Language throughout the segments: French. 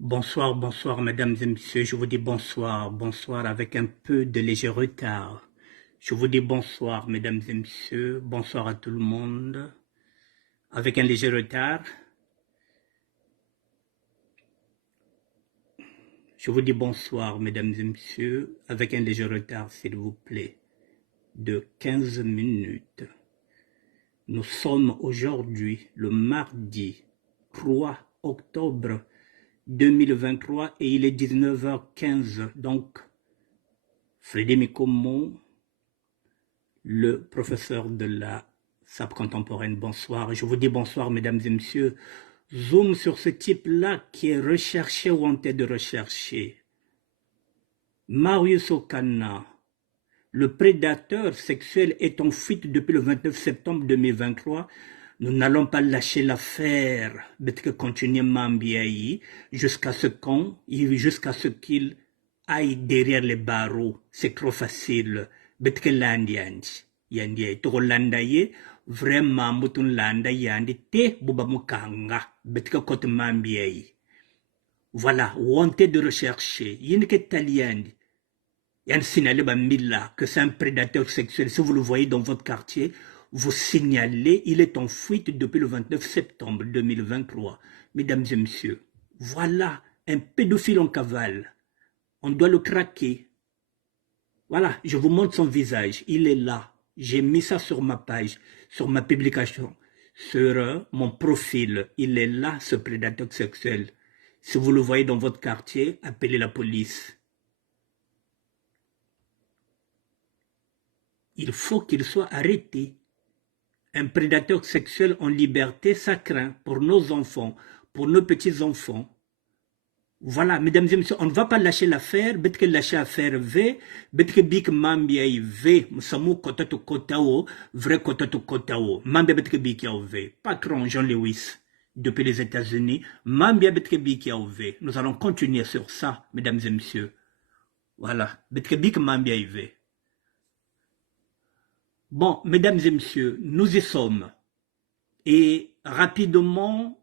Bonsoir, bonsoir, mesdames et messieurs. Je vous dis bonsoir, bonsoir avec un peu de léger retard. Je vous dis bonsoir, mesdames et messieurs. Bonsoir à tout le monde. Avec un léger retard. Je vous dis bonsoir, mesdames et messieurs. Avec un léger retard, s'il vous plaît, de 15 minutes. Nous sommes aujourd'hui le mardi 3 octobre 2023 et il est 19h15. Donc, Frédéric Mikomo, le professeur de la SAP contemporaine, bonsoir. Je vous dis bonsoir, mesdames et messieurs. Zoom sur ce type-là qui est recherché ou en tête de rechercher. Marius Okana, le prédateur sexuel est en fuite depuis le 29 septembre 2023. Nous n'allons pas lâcher l'affaire, mais continuer Mambiaï jusqu'à ce qu'il aille derrière les barreaux. C'est trop facile. Betke landi yandi to landa ye vraiment mutun landa yandi te buba mukanga betke kote Mambiaï. Voilà, wanted de rechercher. Yinke taliandi. Yann signalé Bamila que c'est un prédateur sexuel. Si vous le voyez dans votre quartier, vous signalez, il est en fuite depuis le 29 septembre 2023. Mesdames et messieurs, voilà un pédophile en cavale. On doit le craquer. Voilà, je vous montre son visage. Il est là. J'ai mis ça sur ma page, sur ma publication, sur mon profil. Il est là, ce prédateur sexuel. Si vous le voyez dans votre quartier, appelez la police. Il faut qu'il soit arrêté. Un prédateur sexuel en liberté, ça craint pour nos enfants, pour nos petits-enfants. Voilà, mesdames et messieurs, on ne va pas lâcher l'affaire, betke lâcher l'affaire V, betke bik mambiai V, samu kotato kotao, vrai kotato kotao, mambia betke bik yao V, patron Jean Lewis, depuis les États-Unis, mambia betke bik yao V. Nous allons continuer sur ça, mesdames et messieurs. Voilà, betke bik mambiai V. Bon, mesdames et messieurs, nous y sommes. Et rapidement,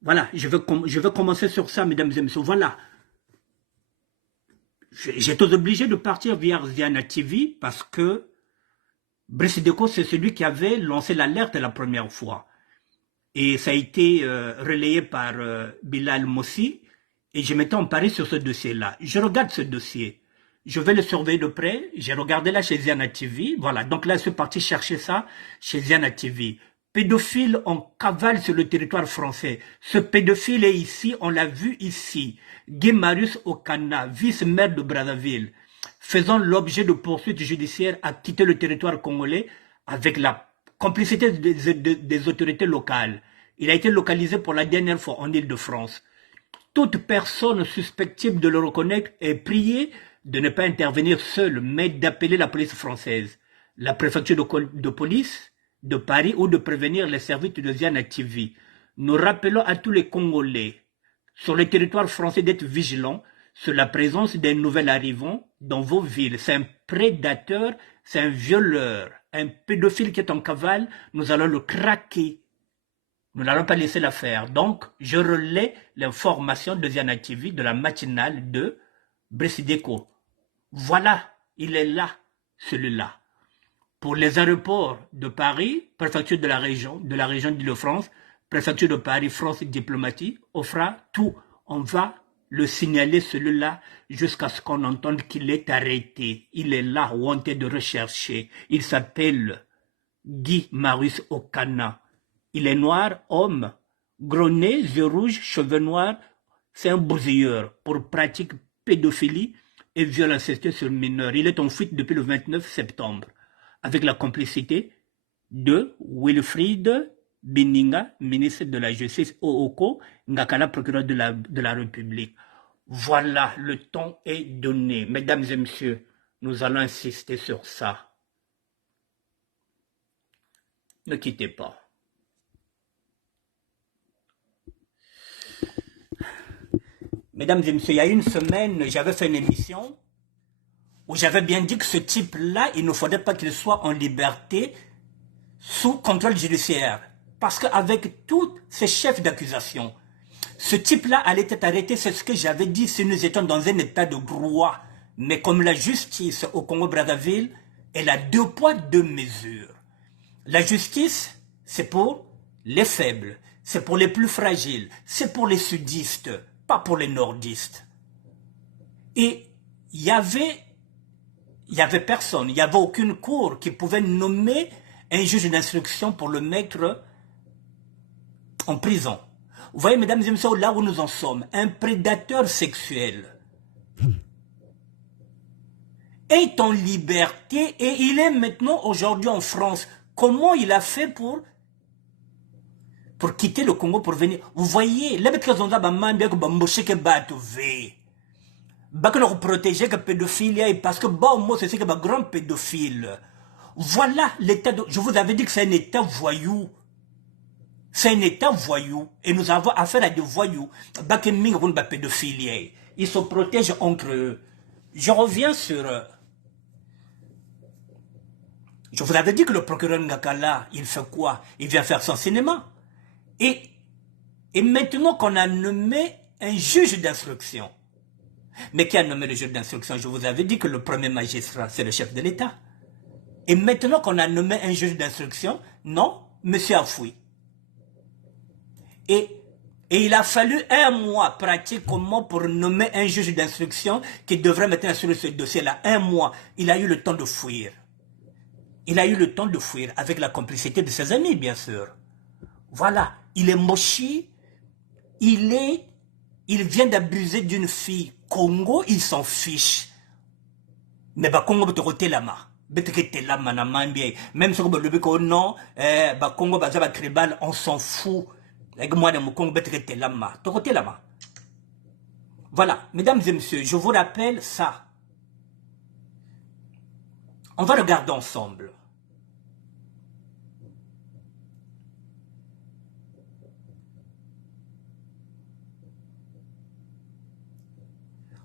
voilà, je vais commencer sur ça, mesdames et messieurs. Voilà, j'étais obligé de partir via Ziana TV parce que Brice Deco, c'est celui qui avait lancé l'alerte la première fois. Et ça a été relayé par Bilal Mossi. Et je m'étais emparé sur ce dossier-là. Je regarde ce dossier. Je vais le surveiller de près. J'ai regardé là chez Ziana TV. Voilà, donc là, je suis parti chercher ça chez Ziana TV. Pédophile en cavale sur le territoire français. Ce pédophile est ici, on l'a vu ici. Guy Marius Okana, vice-maire de Brazzaville, faisant l'objet de poursuites judiciaires, a quitté le territoire congolais avec la complicité des autorités locales. Il a été localisé pour la dernière fois en Île-de-France. Toute personne suspectible de le reconnaître est priée de ne pas intervenir seule, mais d'appeler la police française, la préfecture de police de Paris ou de prévenir les services de Ziana TV. Nous rappelons à tous les Congolais sur le territoire français d'être vigilants sur la présence des nouveaux arrivants dans vos villes. C'est un prédateur, c'est un violeur, un pédophile qui est en cavale. Nous allons le craquer. Nous n'allons pas laisser l'affaire. Donc, je relais l'information de Ziana TV de la matinale de Brice Deco. Voilà, il est là, celui-là. Pour les aéroports de Paris, préfecture de la région d'Île-de-France, préfecture de Paris, France Diplomatie, on fera tout. On va le signaler celui-là jusqu'à ce qu'on entende qu'il est arrêté. Il est là, wanted de rechercher. Il s'appelle Guy Marius Okana. Il est noir, homme, gros nez, yeux rouges, cheveux noirs. C'est un bousilleur pour pratique pédophilie et violence sexuelle sur mineurs. Il est en fuite depuis le 29 septembre avec la complicité de Wilfried Bininga, ministre de la Justice, Ooko Ngakala, procureur de la République. Voilà, le ton est donné. Mesdames et messieurs, nous allons insister sur ça. Ne quittez pas. Mesdames et messieurs, il y a une semaine, j'avais fait une émission où j'avais bien dit que ce type-là, il ne faudrait pas qu'il soit en liberté sous contrôle judiciaire. Parce qu'avec tous ces chefs d'accusation, Ce type-là allait être arrêté, c'est ce que j'avais dit si nous étions dans un état de droit. Mais comme la justice au Congo-Brazzaville, elle a 2 poids, 2 mesures. La justice, c'est pour les faibles, c'est pour les plus fragiles, c'est pour les sudistes, pas pour les nordistes. Et il y avait personne, il n'y avait aucune cour qui pouvait nommer un juge d'instruction pour le mettre en prison. Vous voyez, mesdames et messieurs, là où nous en sommes, un prédateur sexuel est en liberté et il est maintenant aujourd'hui en France. Comment il a fait pour quitter le Congo pour venir? Vous voyez, là, protéger que pédophilie parce que moi c'est que grand pédophile. Voilà l'état de... Je vous avais dit que c'est un état voyou. C'est un état voyou. Et nous avons affaire à des voyous. Ils se protègent entre eux. Je reviens sur... Je vous avais dit que le procureur Ngakala, il fait quoi? Il vient faire son cinéma. Et maintenant qu'on a nommé un juge d'instruction. Mais qui a nommé le juge d'instruction? Je vous avais dit que le premier magistrat, c'est le chef de l'État. Et maintenant qu'on a nommé un juge d'instruction, non, monsieur a fui. Et il a fallu 1 mois pratiquement pour nommer un juge d'instruction qui devrait maintenant sur ce dossier-là. 1 mois. Il a eu le temps de fuir. Il a eu le temps de fuir avec la complicité de ses amis, bien sûr. Voilà. Il est mochi. Il vient d'abuser d'une fille. Congo, il s'en fiche. Mais Congo, te roter la main. Même si on dit non, Congo, on s'en fout. Voilà, mesdames et messieurs, je vous rappelle ça. On va regarder ensemble.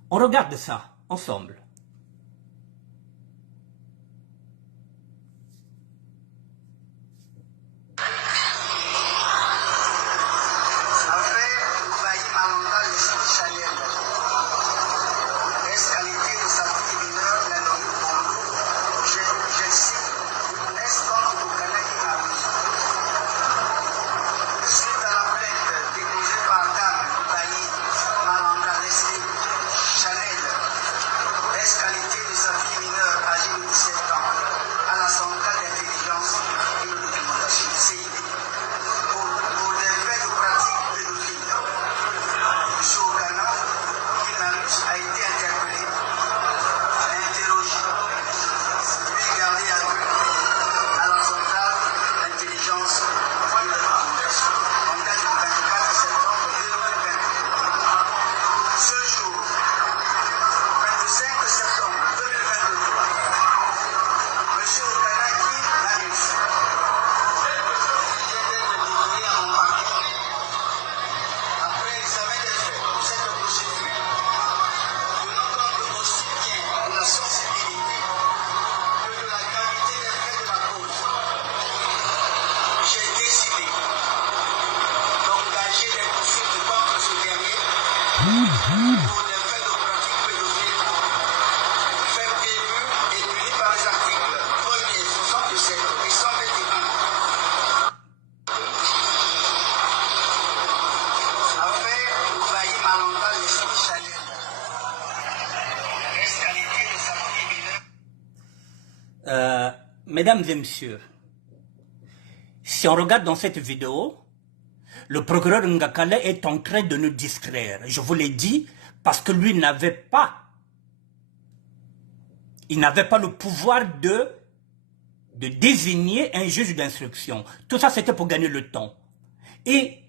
On regarde ça ensemble. Mesdames et messieurs, si on regarde dans cette vidéo, le procureur Ngakala est en train de nous distraire. Je vous l'ai dit, parce que lui n'avait pas, le pouvoir de désigner un juge d'instruction. Tout ça, c'était pour gagner le temps. Et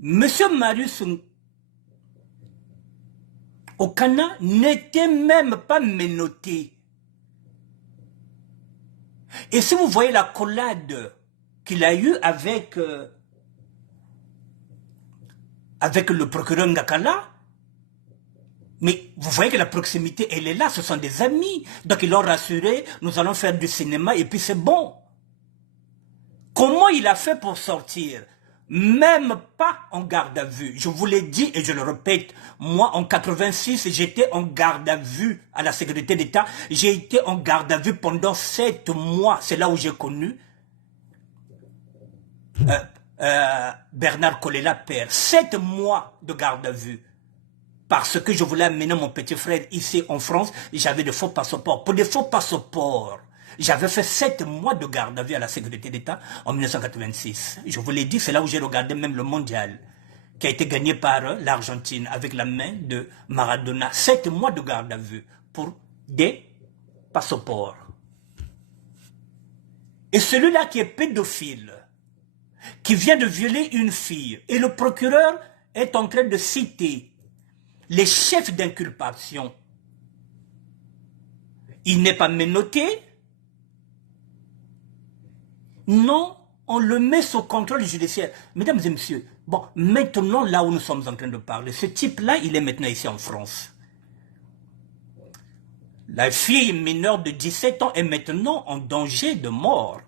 M. Marius Okana n'était même pas menotté. Et si vous voyez la collade qu'il a eue avec le procureur Ngakala, mais vous voyez que la proximité, elle est là, ce sont des amis. Donc ils l'ont rassuré, nous allons faire du cinéma et puis c'est bon. Comment il a fait pour sortir? Même pas en garde à vue. Je vous l'ai dit et je le répète, moi en 86, j'étais en garde à vue à la sécurité d'État. J'ai été en garde à vue pendant 7 mois. C'est là où j'ai connu Bernard Kolela père. 7 mois de garde à vue. Parce que je voulais amener mon petit frère ici en France, j'avais de faux passeports. Pour des faux passeports, j'avais fait 7 mois de garde à vue à la sécurité d'État en 1986. Je vous l'ai dit, c'est là où j'ai regardé même le mondial, qui a été gagné par l'Argentine avec la main de Maradona. 7 mois de garde à vue pour des passeports. Et celui-là qui est pédophile, qui vient de violer une fille, et le procureur est en train de citer les chefs d'inculpation, il n'est pas menotté. Non, on le met sous contrôle judiciaire. Mesdames et messieurs, bon, maintenant, là où nous sommes en train de parler, ce type-là, il est maintenant ici en France. La fille mineure de 17 ans est maintenant en danger de mort.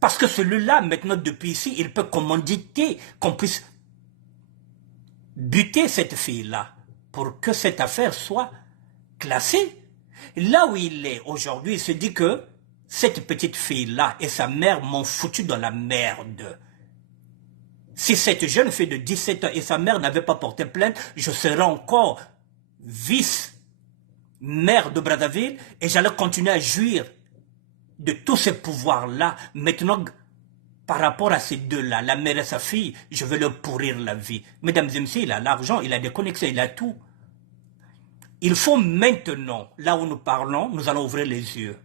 Parce que celui-là, maintenant, depuis ici, il peut commanditer qu'on puisse buter cette fille-là pour que cette affaire soit classée. Là où il est aujourd'hui, il se dit que cette petite fille-là et sa mère m'ont foutu dans la merde. Si cette jeune fille de 17 ans et sa mère n'avaient pas porté plainte, je serais encore vice-maire de Brazzaville et j'allais continuer à jouir de tous ces pouvoirs-là. Maintenant, par rapport à ces deux-là, la mère et sa fille, je vais leur pourrir la vie. Mesdames et messieurs, il a l'argent, il a des connexions, il a tout. Il faut maintenant, là où nous parlons, nous allons ouvrir les yeux.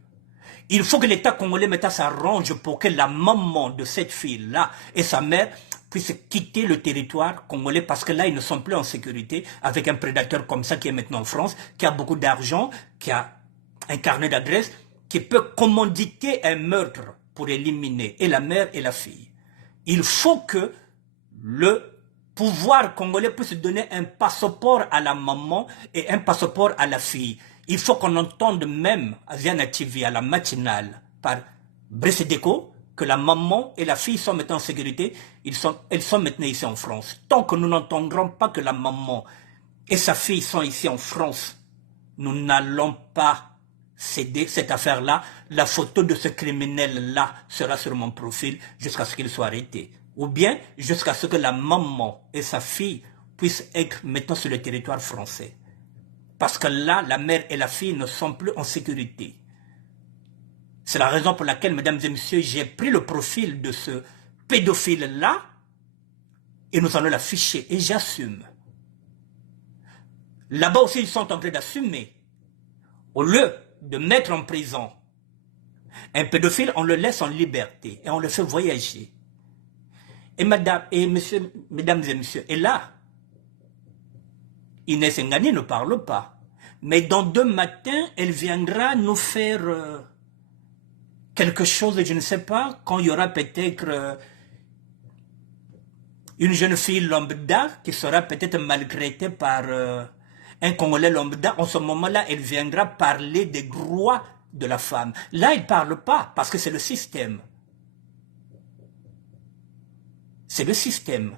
Il faut que l'État congolais mette à s'arrange pour que la maman de cette fille-là et sa mère puissent quitter le territoire congolais parce que là, ils ne sont plus en sécurité avec un prédateur comme ça qui est maintenant en France, qui a beaucoup d'argent, qui a un carnet d'adresses, qui peut commanditer un meurtre pour éliminer et la mère et la fille. Il faut que le pouvoir congolais puisse donner un passeport à la maman et un passeport à la fille. Il faut qu'on entende même à Viana TV, à la matinale, par Brice Deco, que la maman et la fille sont maintenant en sécurité, elles sont maintenant ici en France. Tant que nous n'entendrons pas que la maman et sa fille sont ici en France, nous n'allons pas céder cette affaire-là. La photo de ce criminel-là sera sur mon profil jusqu'à ce qu'il soit arrêté. Ou bien jusqu'à ce que la maman et sa fille puissent être maintenant sur le territoire français. Parce que là, la mère et la fille ne sont plus en sécurité. C'est la raison pour laquelle, mesdames et messieurs, j'ai pris le profil de ce pédophile-là et nous allons l'afficher. Et j'assume. Là-bas aussi, ils sont en train d'assumer. Au lieu de mettre en prison un pédophile, on le laisse en liberté et on le fait voyager. Et mesdames et messieurs, et là, Inès Ngani ne parle pas. Mais dans 2 matins, elle viendra nous faire quelque chose, je ne sais pas, quand il y aura peut-être une jeune fille lambda qui sera peut-être maltraitée par un Congolais lambda. En ce moment-là, elle viendra parler des droits de la femme. Là, elle ne parle pas parce que c'est le système. C'est le système.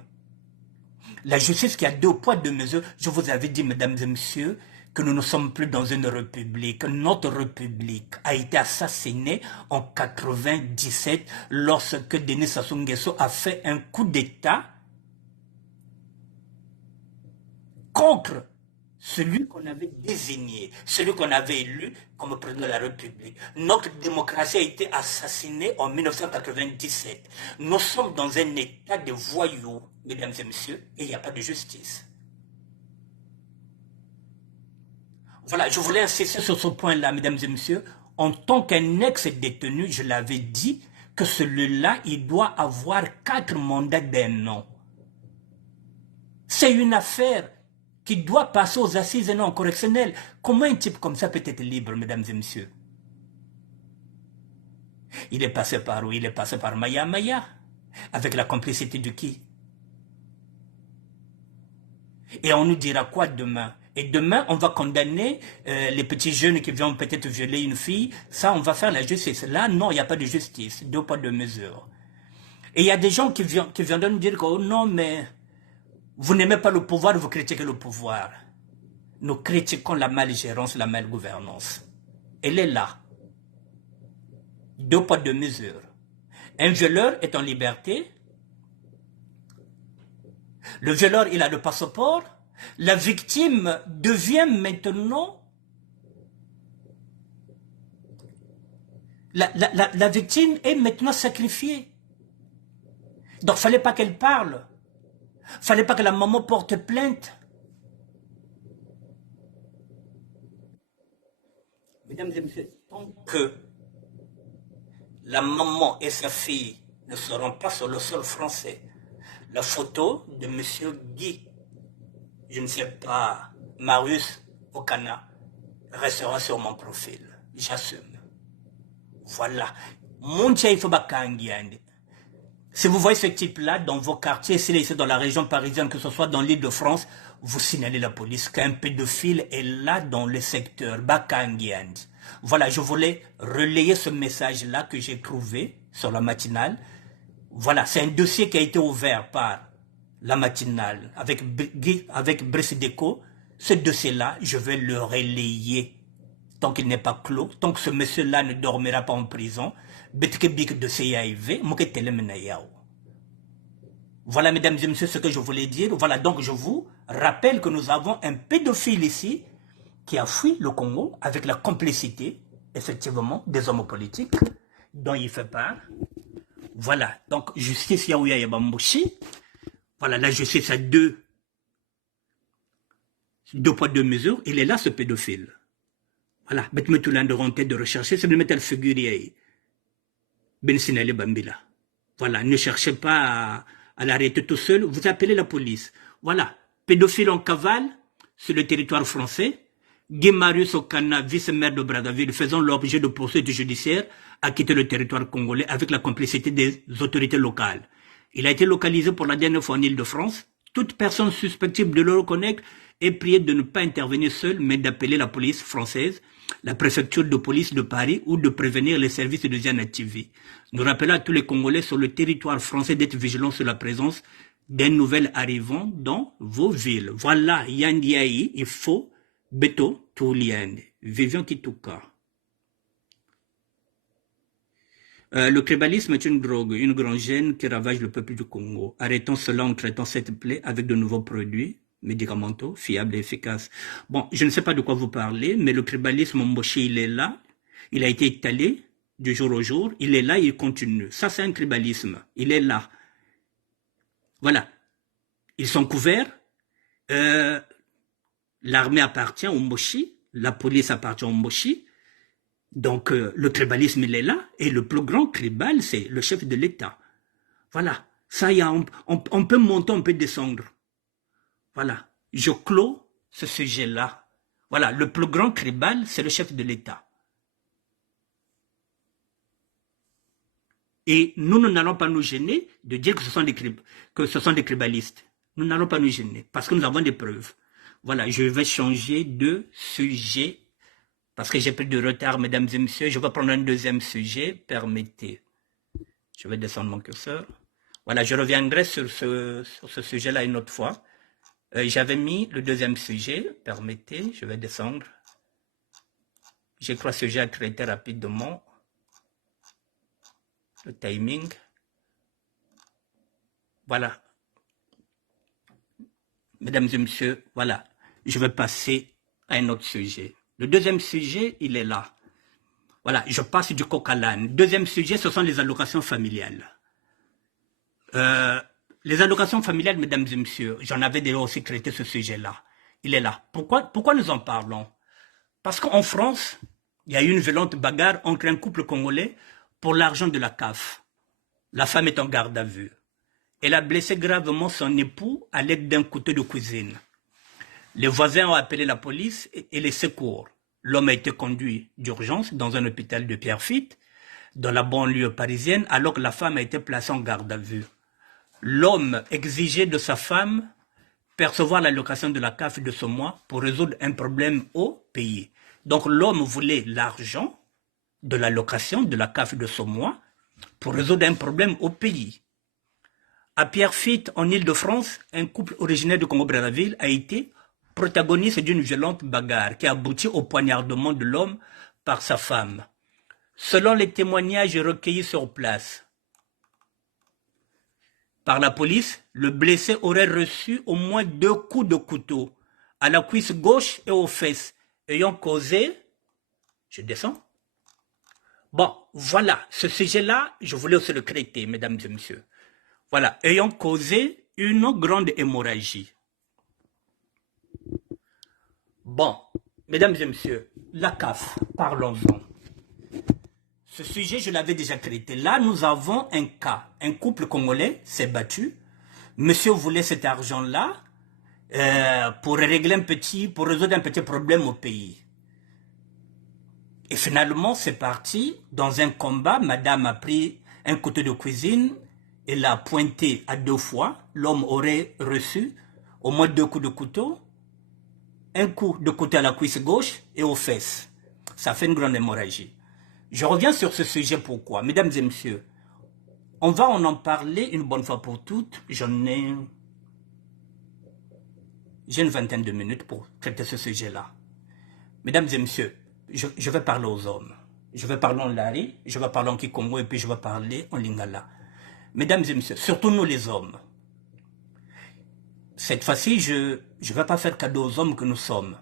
La justice qui a 2 poids, 2 mesures. Je vous avais dit, mesdames et messieurs, que nous ne sommes plus dans une république. Notre république a été assassinée en 97 lorsque Denis Sassou Nguesso a fait un coup d'État contre celui qu'on avait désigné, celui qu'on avait élu comme président de la République. Notre démocratie a été assassinée en 1997. Nous sommes dans un état de voyous, mesdames et messieurs, et il n'y a pas de justice. Voilà, je voulais insister sur ce point-là, mesdames et messieurs. En tant qu'un ex-détenu, je l'avais dit que celui-là, il doit avoir 4 mandats d'1 an. C'est une affaire qui doit passer aux assises et non correctionnelles. Comment un type comme ça peut être libre, mesdames et messieurs? Il est passé par où? Il est passé par Maya Maya, avec la complicité de qui? Et on nous dira quoi demain? Et demain, on va condamner les petits jeunes qui viennent peut-être violer une fille. Ça, on va faire la justice. Là, non, il n'y a pas de justice. 2 poids, 2 mesures. Et il y a des gens qui viennent de nous dire que oh non, mais vous n'aimez pas le pouvoir, vous critiquez le pouvoir. Nous critiquons la malgérance, la malgouvernance. Elle est là. Deux poids, deux mesures. Un violeur est en liberté. Le violeur, il a le passeport. La victime devient maintenant... La victime est maintenant sacrifiée. Donc, il ne fallait pas qu'elle parle. Il ne fallait pas que la maman porte plainte. Mesdames et messieurs, tant que la maman et sa fille ne seront pas sur le sol français, la photo de M. Guy, je ne sais pas, Marius Okana, restera sur mon profil. J'assume. Voilà. Si vous voyez ce type-là dans vos quartiers, s'il est ici dans la région parisienne, que ce soit dans l'île de France, vous signalez la police qu'un pédophile est là dans le secteur Bakangiand. Voilà, je voulais relayer ce message-là que j'ai trouvé sur la matinale. Voilà, c'est un dossier qui a été ouvert par la matinale avec Brice Deco. Ce dossier-là, je vais le relayer tant qu'il n'est pas clos, tant que ce monsieur-là ne dormira pas en prison. De CIV, voilà, mesdames et messieurs, ce que je voulais dire. Voilà, donc je vous rappelle que nous avons un pédophile ici qui a fui le Congo avec la complicité, effectivement, des hommes politiques dont il fait part. Voilà, donc justice Yaouya Yabambushi. Voilà, la justice a deux poids, deux mesures. Il est là, ce pédophile. Voilà, Betmetoulan de renter de rechercher, c'est de mettre le figurier. Bensinale Bambila. Voilà, ne cherchez pas à l'arrêter tout seul, vous appelez la police. Voilà, pédophile en cavale sur le territoire français. Guy Marius Okana, vice-maire de Brazzaville, faisant l'objet de poursuites judiciaires, a quitté le territoire congolais avec la complicité des autorités locales. Il a été localisé pour la dernière fois en Île-de-France. Toute personne susceptible de le reconnaître est priée de ne pas intervenir seule, mais d'appeler la police française, la préfecture de police de Paris ou de prévenir les services de Diana TV. Nous rappelons à tous les Congolais sur le territoire français d'être vigilants sur la présence d'un nouvel arrivant dans vos villes. Voilà, Yandiaï, il faut Beto Toulian. Vivian Kituka. Le tribalisme est une drogue, une grande gêne qui ravage le peuple du Congo. Arrêtons cela en traitant cette plaie avec de nouveaux produits médicamenteux, fiables et efficaces. Bon, je ne sais pas de quoi vous parlez, mais le tribalisme Mboshi, il est là. Il a été étalé du jour au jour. Il est là, il continue. Ça, c'est un tribalisme. Il est là. Voilà. Ils sont couverts. L'armée appartient au Mboshi. La police appartient au Mboshi. Donc, le tribalisme, il est là. Et le plus grand tribal, c'est le chef de l'État. Voilà. Ça, on peut monter, on peut descendre. Voilà. Je clôt ce sujet-là. Voilà. Le plus grand tribal, c'est le chef de l'État. Et nous n'allons pas nous gêner de dire que ce sont des tribalistes. Nous n'allons pas nous gêner parce que nous avons des preuves. Voilà. Je vais changer de sujet. Parce que j'ai pris du retard, mesdames et messieurs. Je vais prendre un deuxième sujet. Permettez. Je vais descendre mon curseur. Voilà, je reviendrai sur ce sujet-là une autre fois. J'avais mis le deuxième sujet. Permettez, je vais descendre. J'ai trois sujets à traiter rapidement. Le timing. Voilà. Mesdames et messieurs, voilà. Je vais passer à un autre sujet. Le deuxième sujet, il est là. Voilà, je passe du coq à l'âne. Deuxième sujet, ce sont les allocations familiales. Les allocations familiales, mesdames et messieurs, j'en avais déjà aussi traité ce sujet-là. Il est là. Pourquoi nous en parlons? Parce qu'en France, il y a eu une violente bagarre entre un couple congolais pour l'argent de la CAF. La femme est en garde à vue. Elle a blessé gravement son époux à l'aide d'un couteau de cuisine. Les voisins ont appelé la police et les secours. L'homme a été conduit d'urgence dans un hôpital de Pierrefitte, dans la banlieue parisienne, alors que la femme a été placée en garde à vue. L'homme exigeait de sa femme percevoir l'allocation de la CAF de ce mois pour résoudre un problème au pays. Donc l'homme voulait l'argent de l'allocation de la CAF de ce mois pour résoudre un problème au pays. À Pierrefitte, en Île-de-France, un couple originaire du Congo-Brazzaville a été protagoniste d'une violente bagarre qui a abouti au poignardement de l'homme par sa femme. Selon les témoignages recueillis sur place par la police, le blessé aurait reçu au moins 2 coups de couteau à la cuisse gauche et aux fesses, ayant causé... Je descends. Bon, voilà, ce sujet-là, je voulais aussi le traiter, mesdames et messieurs. Voilà, ayant causé une grande hémorragie. Bon, mesdames et messieurs, la CAF, parlons-en. Ce sujet, je l'avais déjà traité. Là, nous avons un cas. Un couple congolais s'est battu. Monsieur voulait cet argent-là pour résoudre un petit problème au pays. Et finalement, c'est parti. Dans un combat, madame a pris un couteau de cuisine et l'a pointé à 2 fois. L'homme aurait reçu au moins 2 coups de couteau. Un coup de couteau à la cuisse gauche et aux fesses. Ça fait une grande hémorragie. Je reviens sur ce sujet, pourquoi? Mesdames et messieurs, on va en parler une bonne fois pour toutes. J'ai une vingtaine de minutes pour traiter ce sujet-là. Mesdames et messieurs, je vais parler aux hommes. Je vais parler en Lari, je vais parler en Kikongo et puis je vais parler en Lingala. Mesdames et messieurs, surtout nous les hommes. Cette fois-ci, je ne vais pas faire cadeau aux hommes que nous sommes.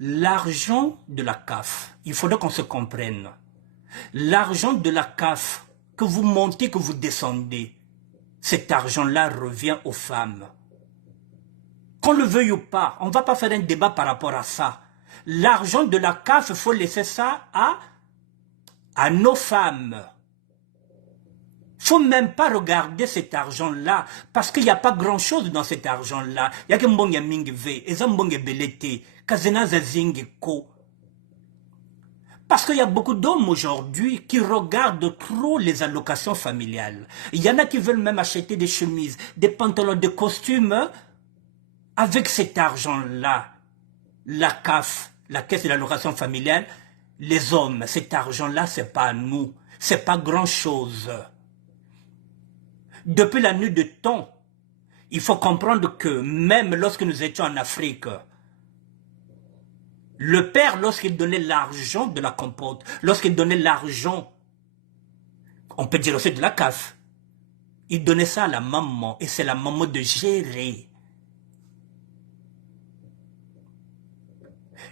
L'argent de la CAF, il faudrait qu'on se comprenne. L'argent de la CAF, que vous montez, que vous descendez, cet argent-là revient aux femmes. Qu'on le veuille ou pas, on ne va pas faire un débat par rapport à ça. L'argent de la CAF, il faut laisser ça à nos femmes. Il ne faut même pas regarder cet argent-là, parce qu'il n'y a pas grand-chose dans cet argent-là. Il y a que mbonge mingve, et ça mbonge belete, kazena zazinge ko. Parce qu'il y a beaucoup d'hommes aujourd'hui qui regardent trop les allocations familiales. Il y en a qui veulent même acheter des chemises, des pantalons, des costumes avec cet argent-là. La CAF, la caisse de l'allocation familiale, les hommes, cet argent-là, c'est pas à nous. C'est pas grand-chose. Depuis la nuit de temps, il faut comprendre que même lorsque nous étions en Afrique, le père, lorsqu'il donnait l'argent de la compote, lorsqu'il donnait l'argent, on peut dire aussi de la CAF, il donnait ça à la maman et c'est la maman de gérer.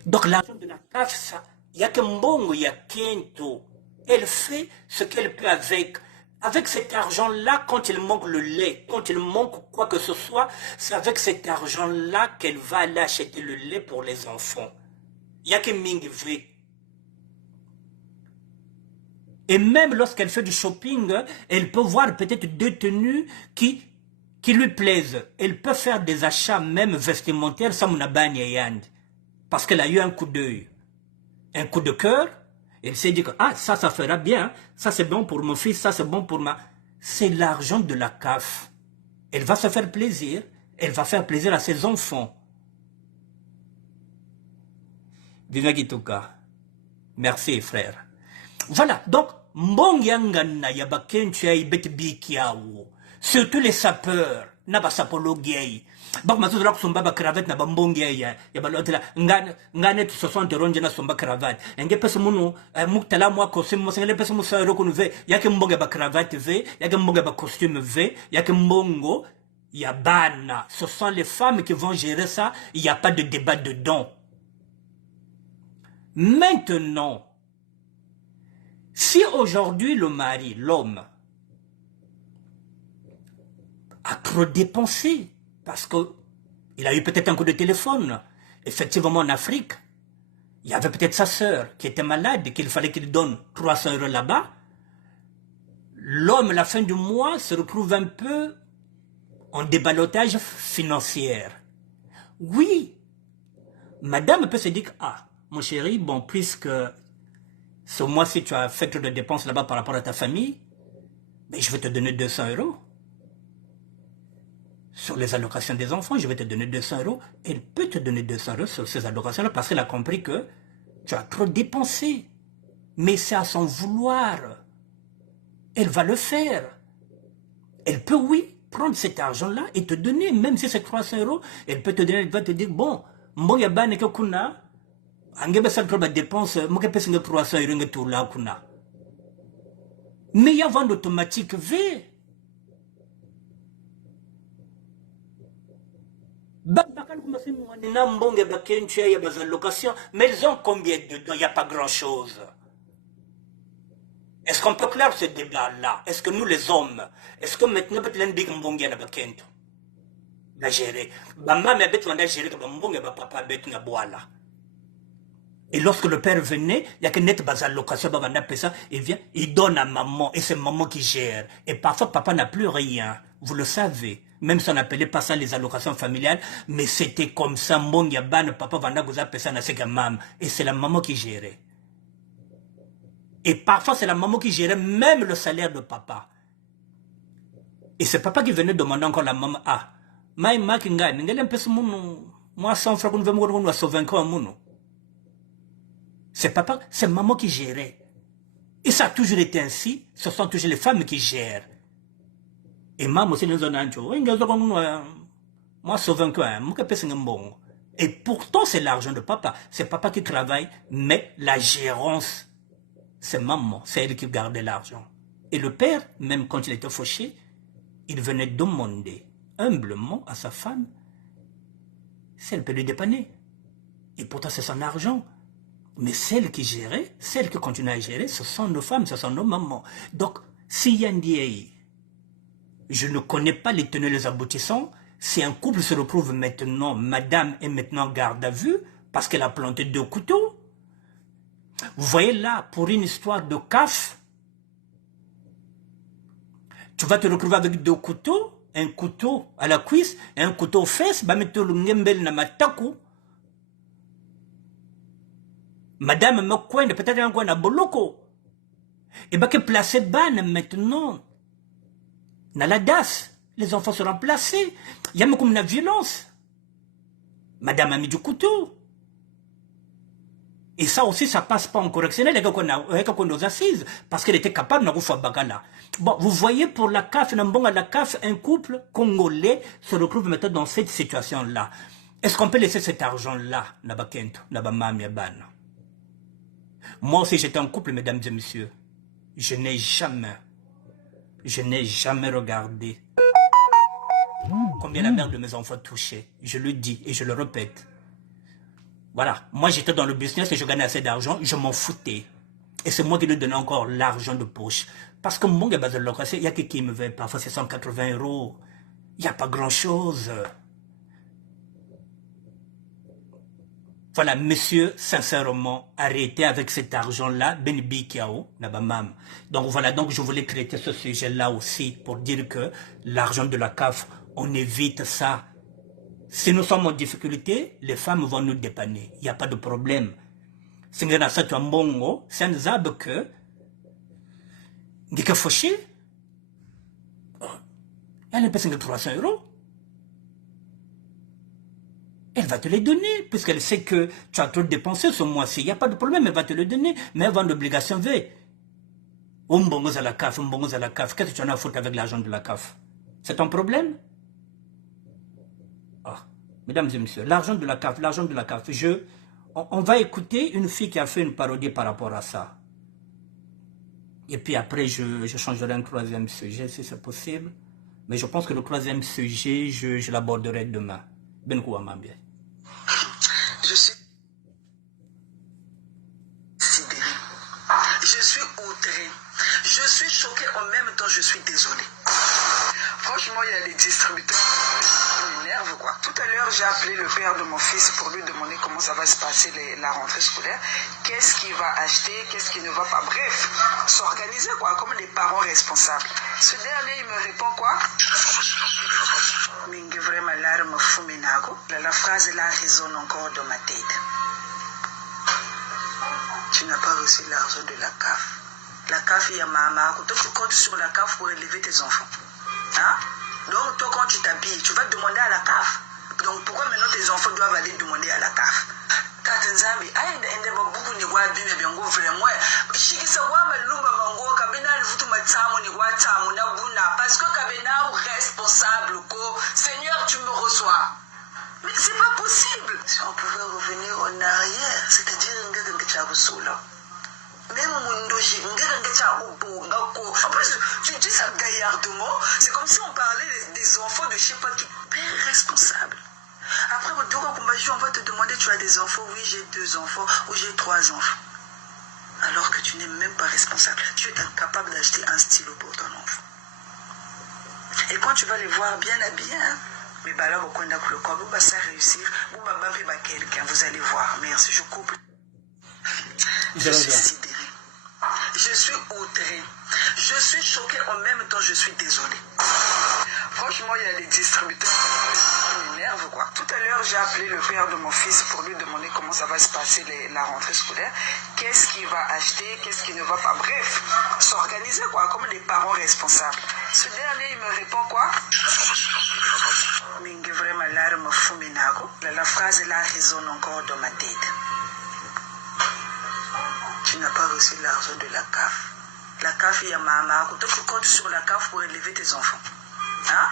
Donc l'argent de la CAF, ça, il y a que Mbongo, il y a Kento. Elle fait ce qu'elle peut avec. Avec cet argent-là, quand il manque le lait, quand il manque quoi que ce soit, c'est avec cet argent-là qu'elle va aller acheter le lait pour les enfants. Il n'y a que Mingve. Et même lorsqu'elle fait du shopping, elle peut voir peut-être 2 tenues qui lui plaisent. Elle peut faire des achats même vestimentaires sans Mounabani Yand. Parce qu'elle a eu un coup d'œil, un coup de cœur. Elle s'est dit que ah, ça fera bien, ça c'est bon pour mon fils, ça c'est bon pour ma... C'est l'argent de la CAF. Elle va se faire plaisir, elle va faire plaisir à ses enfants. Vinagituka. Merci frère. Voilà, donc, Mbongyangana yabakentua ibetbikiawo. Surtout les sapeurs, naba sapologiei. Bak mazuzu la kusomba ba cravate na bambongiei ya balotela ngane tu 60 ronje na somba cravate. Enge pesa munu muktala mwa costume mosengele pesa musa roku ve yake mbonge ba cravate ve, yake mbonge ba costume ve, yake mbongo ya bana. Ce sont les femmes qui vont gérer ça, il n'y a pas de débat dedans. Maintenant, si aujourd'hui le mari, l'homme, a trop dépensé, parce qu'il a eu peut-être un coup de téléphone, effectivement en Afrique, il y avait peut-être sa sœur qui était malade et qu'il fallait qu'il donne 300 € là-bas, l'homme, à la fin du mois, se retrouve un peu en déballotage financier. Oui, madame peut se dire, ah, mon chéri, bon, puisque ce mois-ci tu as fait trop de dépenses là-bas par rapport à ta famille, mais je vais te donner 200 €. Sur les allocations des enfants, je vais te donner 200 €. Elle peut te donner 200 € sur ces allocations-là parce qu'elle a compris que tu as trop dépensé. Mais c'est à son vouloir. Elle va le faire. Elle peut, oui, prendre cet argent-là et te donner, même si c'est 300 euros, elle peut te donner, elle va te dire, bon, bon, il y a pas de kuna, angebe sal proba dépense, moi que pèse 300 euros, nge tour là kuna. Mais il y a vente automatique, V. Mais ils ont combien dedans? Il n'y a pas grand-chose. Est-ce qu'on peut clair ce débat-là? Est-ce que nous, les hommes, est-ce que maintenant, la gérer? Maman m'a gérer papa et lorsque le père venait, il y a que net bazar location, il vient, il donne à maman, et c'est maman qui gère. Et parfois, papa n'a plus rien. Vous le savez. Même si on n'appelait pas ça les allocations familiales, mais c'était comme ça, mon yaban, papa vanda goza pesa na sega mam. Et c'est la maman qui gérait. Et parfois, c'est la maman qui gérait même le salaire de papa. Et c'est papa qui venait demander encore à la maman, ah, ma kinga, n'engel un peu ce mounou, moi, 100 francs, on veut mourir, sauver un mounou. C'est papa, c'est maman qui gérait. Et ça a toujours été ainsi. Ce sont toujours les femmes qui gèrent. Et maman aussi nous en a dit, moi sauve un coin, moi que pèse un bon. Et pourtant c'est l'argent de papa. C'est papa qui travaille, mais la gérance, c'est maman, c'est elle qui gardait l'argent. Et le père, même quand il était fauché, il venait demander humblement à sa femme si elle peut lui dépanner. Et pourtant c'est son argent. Mais celles qui géraient, celles qui continuent à gérer, ce sont nos femmes, ce sont nos mamans. Donc, si Yandiei, je ne connais pas les tenants et les aboutissants, si un couple se retrouve maintenant, madame est maintenant garde à vue, parce qu'elle a planté 2 couteaux, vous voyez là, pour une histoire de CAF, tu vas te retrouver avec 2 couteaux, un couteau à la cuisse, et un couteau aux fesses, bah mettre le ngembel na mataku. Madame me coin peut-être un coin à boloko. Et bah que placer ban maintenant. Dans la DAS, les enfants seront placés. Il y a même comme une violence. Madame a mis du couteau. Et ça aussi, ça passe pas en correctionnel avec nos assises. Parce qu'elle était capable de faire bagala. Bon, vous voyez, pour la CAF, un couple congolais se retrouve maintenant dans cette situation-là. Est-ce qu'on peut laisser cet argent-là, moi aussi, j'étais en couple, mesdames et messieurs. Je n'ai jamais regardé combien la mère de mes enfants touchait. Je le dis et je le répète. Voilà, moi j'étais dans le business et je gagnais assez d'argent, je m'en foutais. Et c'est moi qui lui donnais encore l'argent de poche. Parce que mon gars, il y a quelqu'un qui me veut parfois c'est 180 euros. Il n'y a pas grand-chose. Voilà, monsieur, sincèrement, arrêtez avec cet argent-là, Ben Bikiao, Nabamam. Donc voilà, donc je voulais traiter ce sujet-là aussi pour dire que l'argent de la CAF, on évite ça. Si nous sommes en difficulté, les femmes vont nous dépanner. Il n'y a pas de problème. C'est un bon c'est un zab que, dit fauché, elle est 300 euros. Elle va te les donner, puisqu'elle sait que tu as trop dépensé ce mois-ci. Il n'y a pas de problème, elle va te les donner. Mais avant l'obligation V. Qu'est-ce que tu en as à foutre avec l'argent de la CAF? C'est ton problème? Ah, mesdames et messieurs, l'argent de la CAF, on va écouter une fille qui a fait une parodie par rapport à ça. Et puis après, je changerai un 3e sujet, si c'est possible. Mais je pense que le 3e sujet, je l'aborderai demain. Je suis sidéré. Je suis outré. Je suis choqué en même temps, je suis désolé. Franchement, il y a les distributeurs qui m'énervent, quoi. Tout à l'heure, j'ai appelé le père de mon fils pour lui demander comment ça va se passer la rentrée scolaire. Qu'est-ce qu'il va acheter, qu'est-ce qu'il ne va pas. Bref, s'organiser, quoi, comme des parents responsables. Ce dernier, il me répond quoi? La phrase là résonne encore dans ma tête. Tu n'as pas reçu l'argent de la CAF. La CAF, il y a maman. Toi, tu comptes sur la CAF pour élever tes enfants. Hein? Donc, toi, quand tu t'habilles, tu vas demander à la CAF. Donc, pourquoi maintenant tes enfants doivent aller demander à la CAF? Nzambi aenda ende mabuku ni kwa bime byangu vraiment shikisa wa malumba mango kabena lifutu matamu ni kwa tamu na buna parce que kabena ou responsable ko Seigneur tu me reçois. Mais c'est pas possible. Si on pouvait revenir en arrière, c'est-à-dire ngeke ngechabusula. Même mon doji ngeke ngechabubu ngako. En plus tu dis ça gaillardement, c'est comme si on parlait des enfants de je sais pas qui père responsable. Après, on va te demander, tu as des enfants? Oui, j'ai 2 enfants ou j'ai 3 enfants. Alors que tu n'es même pas responsable. Tu es incapable d'acheter un stylo pour ton enfant. Et quand tu vas les voir bien habillés, hein, mais bah là, ça réussir, quelqu'un, vous allez voir. Merci, je coupe. Je suis sidéré. Je suis outré. Je suis choqué, en même temps, je suis désolé. Franchement, il y a les distributeurs qui m'énervent, quoi. Tout à l'heure, j'ai appelé le père de mon fils pour lui demander comment ça va se passer la rentrée scolaire. Qu'est-ce qu'il va acheter, qu'est-ce qu'il ne va pas. Bref, s'organiser, quoi, comme des parents responsables. Ce dernier, il me répond quoi? La phrase là résonne encore dans ma tête. Tu n'as pas reçu l'argent de la CAF. La CAF, il y a maman. Toi, tu comptes sur la CAF pour élever tes enfants. Hein?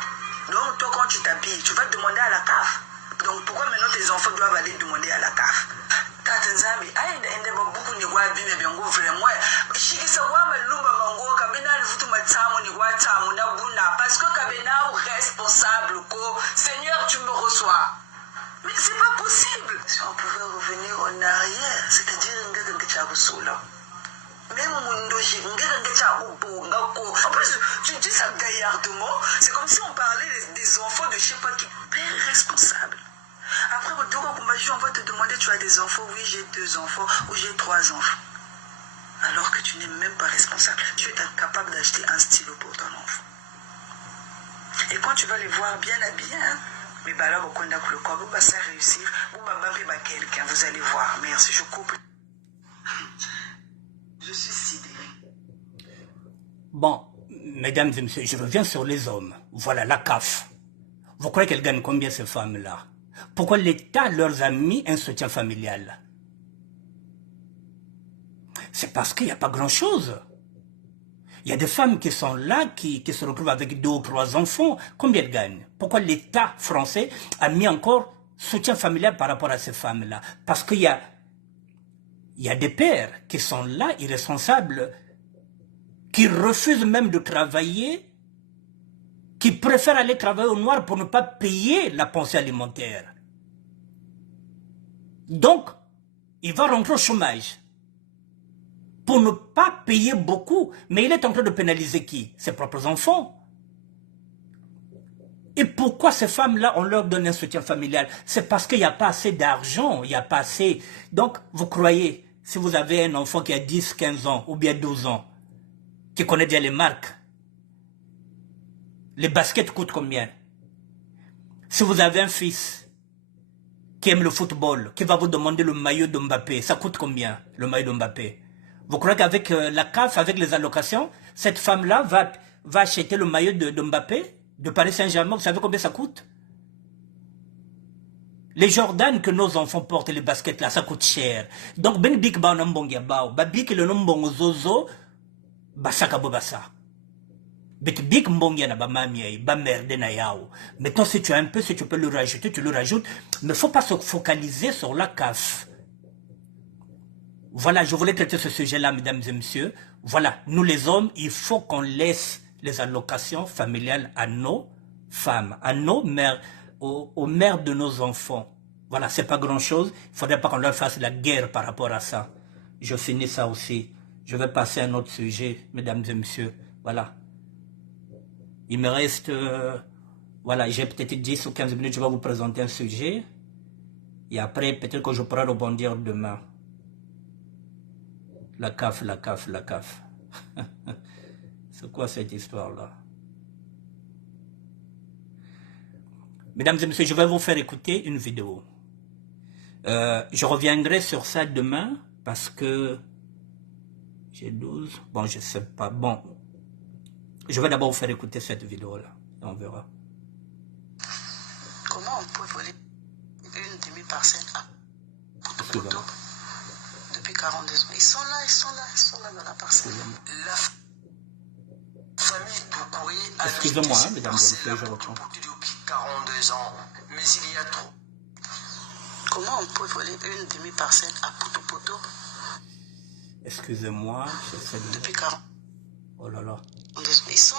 Donc, toi, quand tu t'habilles, tu vas demander à la CAF. Donc, pourquoi maintenant tes enfants doivent aller demander à la CAF? Parce que Kabena ou responsable, Seigneur, tu me reçois. Mais c'est pas possible. Si on pouvait revenir en arrière, c'est-à-dire même mon doji, en plus, tu dis ça gaillardement, c'est comme si on parlait des enfants de je sais pas qui père responsable. Après, on va te demander, tu as des enfants? Oui, j'ai 2 enfants ou j'ai 3 enfants. Alors que tu n'es même pas responsable. Tu es incapable d'acheter un stylo pour ton enfant. Et quand tu vas les voir bien habillés, hein, mais bah là, ça réussir, quelqu'un, vous allez voir. Merci, je coupe. Je suis sidéré. Bon, mesdames et messieurs, je reviens sur les hommes. Voilà, la CAF. Vous croyez qu'elles gagnent combien ces femmes-là? Pourquoi l'État leur a mis un soutien familial? C'est parce qu'il n'y a pas grand-chose. Il y a des femmes qui sont là, qui se retrouvent avec 2 ou 3 enfants. Combien elles gagnent? Pourquoi l'État français a mis encore soutien familial par rapport à ces femmes-là? Parce qu'il y a des pères qui sont là, irresponsables, qui refusent même de travailler, qui préfèrent aller travailler au noir pour ne pas payer la pension alimentaire. Donc, il va rentrer au chômage pour ne pas payer beaucoup. Mais il est en train de pénaliser qui? Ses propres enfants. Et pourquoi ces femmes-là, on leur donne un soutien familial? C'est parce qu'il n'y a pas assez d'argent, il n'y a pas assez... Donc, vous croyez, si vous avez un enfant qui a 10, 15 ans ou bien 12 ans, qui connaît bien les marques, les baskets coûtent combien? Si vous avez un fils qui aime le football, qui va vous demander le maillot de Mbappé, ça coûte combien, le maillot de Mbappé? Vous croyez qu'avec la CAF, avec les allocations, cette femme-là va acheter le maillot de Mbappé, de Paris Saint-Germain? Vous savez combien ça coûte? Les Jordan que nos enfants portent, les baskets là, ça coûte cher. Donc, ben big ba nambongia bao, ba big le nombongo zozo, basaka bobasa. Big mbongia na ba mamie, ba merde na yao. Maintenant, si tu as un peu, si tu peux le rajouter, tu le rajoutes. Mais il ne faut pas se focaliser sur la CAF. Voilà, je voulais traiter ce sujet-là, mesdames et messieurs. Voilà, nous les hommes, il faut qu'on laisse les allocations familiales à nos femmes, à nos mères, aux mères de nos enfants. Voilà, c'est pas grand-chose. Il ne faudrait pas qu'on leur fasse la guerre par rapport à ça. Je finis ça aussi. Je vais passer à un autre sujet, mesdames et messieurs. Voilà. Il me reste... voilà, j'ai peut-être 10 ou 15 minutes, je vais vous présenter un sujet. Et après, peut-être que je pourrai rebondir demain. La CAF, la CAF, la CAF. C'est quoi cette histoire-là? Mesdames et messieurs, je vais vous faire écouter une vidéo. Je reviendrai sur ça demain parce que j'ai 12. Bon, je sais pas. Bon, je vais d'abord vous faire écouter cette vidéo-là. On verra. Comment on peut voler une demi-parcelle Excusez-moi. Depuis 42 ans. Ils sont là dans la parcelle. La famille Doucouré a Excusez-moi, hein, mesdames et messieurs, messieurs, je reprends. Depuis 42 ans. Mais il y a trop. Comment on peut voler une demi-parcelle à Poto? Excusez-moi, j'essaie de... Depuis 40. Oh là là. Ils sont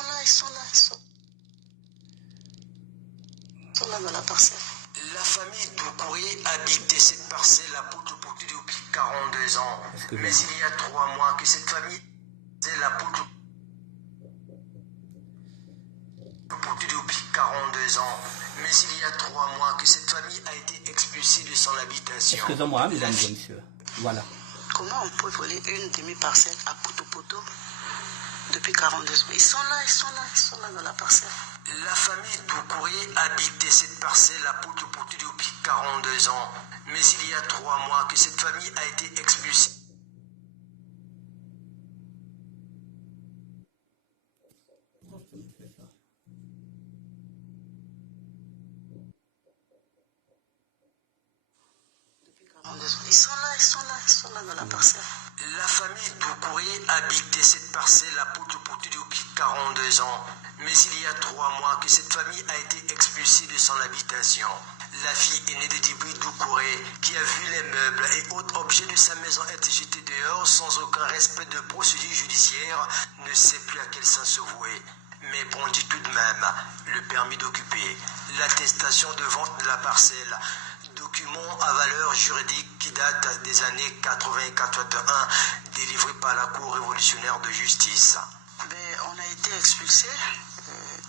là dans la parcelle. La famille Doucouré habitait cette parcelle à Poto depuis 42 ans. Mais il y a 3 mois que cette famille c'est la Poto depuis 42 ans. Mais il y a 3 mois que cette famille a été expulsée de son habitation. Excusez-moi, mesdames et messieurs. Voilà. Comment on peut voler une demi-parcelle à Poto depuis 42 ans? Ils sont là dans la parcelle. La famille Doucouré habitait cette parcelle à Poto depuis 42 ans. Mais il y a 3 mois que cette famille a été expulsée. Ils sont là dans la parcelle. La famille Doucouré habitait cette parcelle à Poto depuis 42 ans. Mais il y a 3 mois que cette famille a été expulsée de son habitation. La fille aînée de Dibri Doucouré, qui a vu les meubles et autres objets de sa maison être jetés dehors sans aucun respect de procédure judiciaire, ne sait plus à quel sens se vouer. Mais brandit tout de même le permis d'occuper, l'attestation de vente de la parcelle, document à valeur juridique qui date des années 80 et 81, délivré par la Cour révolutionnaire de justice. On a été expulsés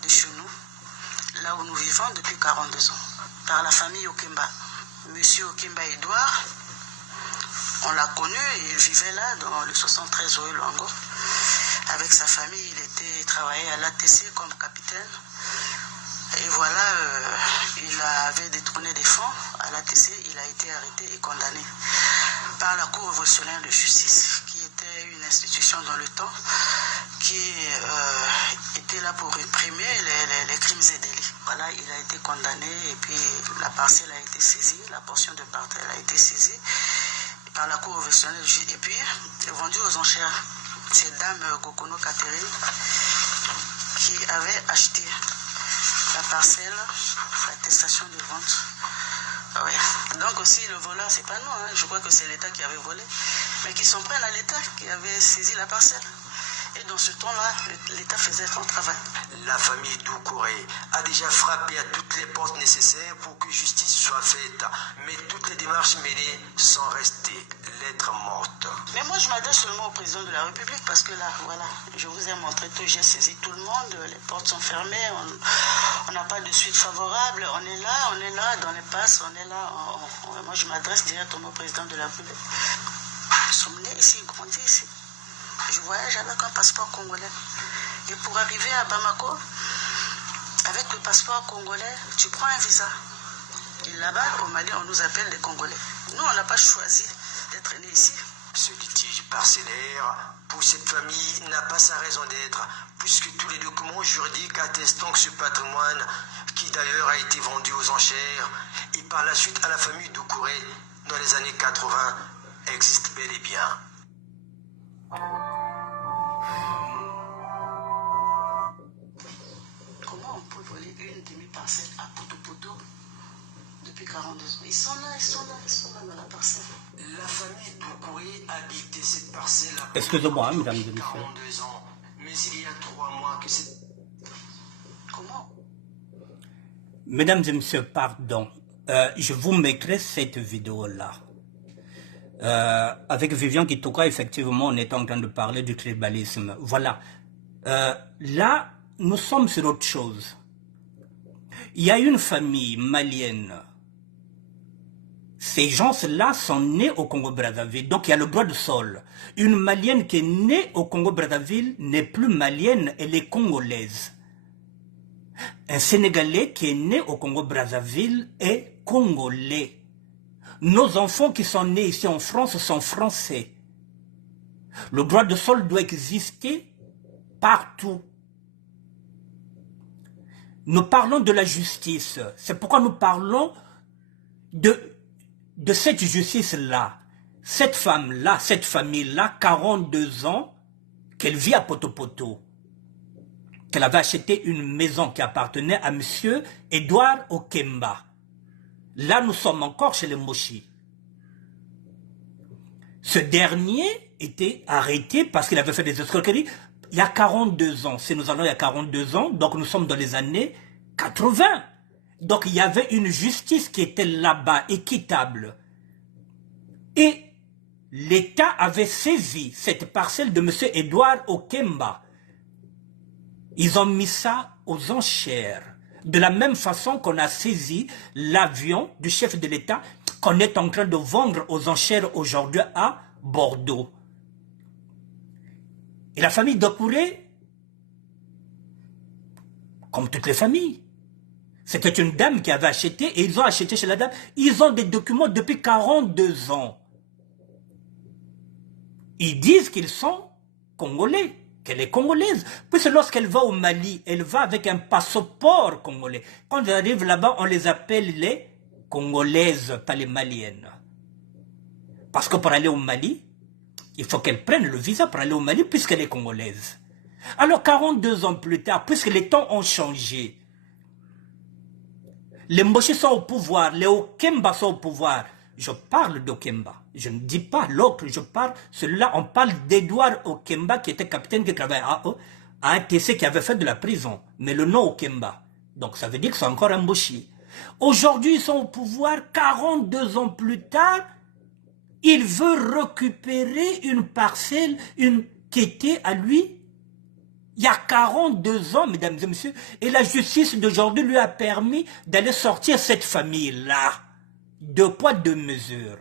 de chez nous, là où nous vivons depuis 42 ans, par la famille Okemba. Monsieur Okemba Edouard, on l'a connu, il vivait là dans le 73 rue Luango. Avec sa famille, il travaillait à l'ATC comme capitaine. Et voilà, il avait détourné des fonds à l'ATC, il a été arrêté et condamné par la Cour révolutionnaire de justice, qui était une institution dans le temps, qui était là pour réprimer les crimes et délits. Voilà, il a été condamné et puis la parcelle a été saisie, la portion de parcelle a été saisie par la Cour révolutionnaire de justice et puis vendue aux enchères. C'est Dame Gokono Catherine qui avait acheté la parcelle, l'attestation de vente. Oui. Donc aussi le voleur, c'est pas nous, hein. Je crois que c'est l'État qui avait volé, mais qui s'en prennent à l'État qui avait saisi la parcelle. Et dans ce temps-là, l'État faisait son travail. La famille Doucouré a déjà frappé à toutes les portes nécessaires pour que justice soit faite. Mais toutes les démarches menées sont restées lettres mortes. Mais moi, je m'adresse seulement au président de la République parce que là, voilà, je vous ai montré que j'ai saisi tout le monde. Les portes sont fermées, on n'a pas de suite favorable. On est là, dans les passes, on est là. Moi, je m'adresse directement au président de la République. Nous sommes nés ici, grandis ici. Je voyage avec un passeport congolais. Et pour arriver à Bamako, avec le passeport congolais, tu prends un visa. Et là-bas, au Mali, on nous appelle les Congolais. Nous, on n'a pas choisi d'être nés ici. Ce litige parcellaire, pour cette famille, n'a pas sa raison d'être, puisque tous les documents juridiques attestant que ce patrimoine, qui d'ailleurs a été vendu aux enchères, et par la suite à la famille Doucouré, dans les années 80, existe bel et bien. Comment on peut voler une demi-parcelle à Poto depuis 42 ans? Ils sont là dans la parcelle. La famille Doucouré habitait cette parcelle à Excusez-moi, mesdames et messieurs. 42 ans. Mais il y a 3 mois que c'est... Comment? Mesdames et messieurs, pardon. Je vous mettrai cette vidéo-là. Avec Vivian Kitoko, effectivement, on est en train de parler du tribalisme. Voilà. Là, nous sommes sur autre chose. Il y a une famille malienne. Ces gens-là sont nés au Congo-Brazzaville, donc il y a le droit de sol. Une malienne qui est née au Congo-Brazzaville n'est plus malienne, elle est congolaise. Un Sénégalais qui est né au Congo-Brazzaville est congolais. Nos enfants qui sont nés ici en France sont français. Le droit de sol doit exister partout. Nous parlons de la justice. C'est pourquoi nous parlons de cette justice-là, cette femme-là, cette famille-là, 42 ans, qu'elle vit à Potopoto, qu'elle avait acheté une maison qui appartenait à M. Edouard Okemba. Là, nous sommes encore chez les Moshi. Ce dernier était arrêté parce qu'il avait fait des escroqueries il y a 42 ans. Si nous allons il y a 42 ans, donc nous sommes dans les années 80. Donc il y avait une justice qui était là-bas, équitable. Et l'État avait saisi cette parcelle de M. Edouard Okemba. Ils ont mis ça aux enchères. De la même façon qu'on a saisi l'avion du chef de l'État qu'on est en train de vendre aux enchères aujourd'hui à Bordeaux. Et la famille Doucouré, comme toutes les familles, c'était une dame qui avait acheté et ils ont acheté chez la dame. Ils ont des documents depuis 42 ans. Ils disent qu'ils sont congolais, qu'elle est congolaise. Puisque lorsqu'elle va au Mali, elle va avec un passeport congolais. Quand elle arrive là-bas, on les appelle les congolaises, pas les maliennes. Parce que pour aller au Mali, il faut qu'elle prenne le visa pour aller au Mali puisqu'elle est congolaise. Alors 42 ans plus tard, puisque les temps ont changé, les Mboshi sont au pouvoir, les Okemba sont au pouvoir. Je parle d'Okemba. Je ne dis pas l'autre, je parle, celui-là, on parle d'Edouard Okemba qui était capitaine qui travaillait à ATC qui avait fait de la prison. Mais le nom Okemba. Donc ça veut dire que c'est encore un Mboshi. Aujourd'hui, ils sont au pouvoir, 42 ans plus tard, il veut récupérer une parcelle qui était à lui il y a 42 ans, mesdames et messieurs, et la justice d'aujourd'hui lui a permis d'aller sortir cette famille-là. Deux poids, deux mesures.